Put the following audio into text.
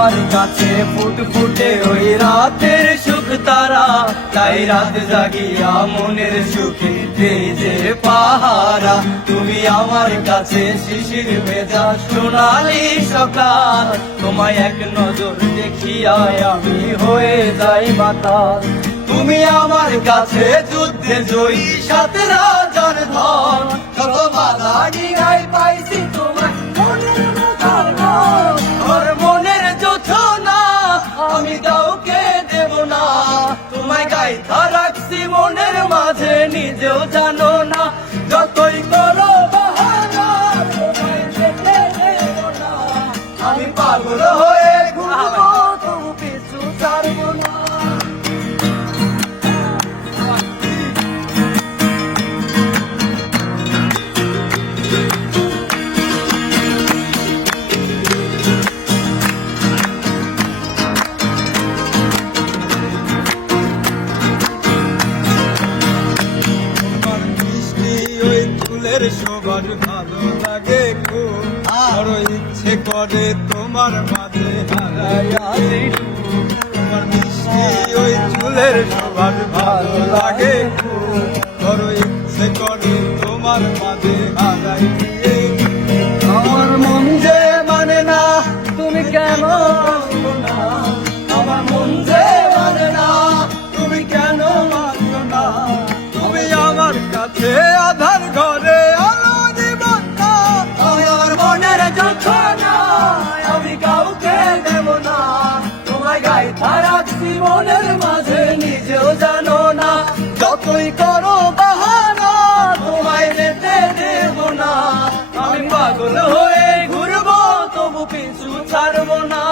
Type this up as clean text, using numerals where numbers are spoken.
আমার কাছে ফুটফুটে ওই রাতের সুখ তারা, তাই রাত জাগিয়া মনের সুখে দেই যে পাহারা। তুমি আমার কাছে শিশির ভেজা সোনালি সকাল, তোমায় এক নজর দেখিয়ায় আমি হয়ে যাই মাতাল। তুমি আমার কাছে যুদ্ধে জয়ী সাত রাজার ধন, কত বাধা ডিঙায় পাইছি তোমার মনের মতো। ওর মনের যোছনা আমি কাউকে দেব না, তোমায় গাইথা রাখছি মনের মাঝে নিজেও জানো না। যতই করো বাহানা তোমায় যেতে দেব না, আমি পাগল হয়ে ঘুরবো তবু পিছু ছাড়বো না। সবার ভালো লাগে খুব, বড় ইচ্ছে করে তোমার মাঝে হারাই। তোমার মিষ্টি ওই চুলের সবার ভালো লাগে খুব, বড় ইচ্ছে করে তোমার মাঝে হারাই। আমার মন যে মানে না তুমি কেন মানো না, আমার মন যে মানে না তুমি কেন মানো না। তুমি আমার কাছে আধার ঘরে আলো জীবন না, আমার মনের যন্ত্রণা আমি কাউকে দেব না, তোমায় গাইথা রাখছি মনের মাঝে নিজেও জানো না। যতই করো বাহানা তোমায় যেতে দেব না, আমি পাগল হয়ে ঘুরবো তবু পিছু ছাড়বো না।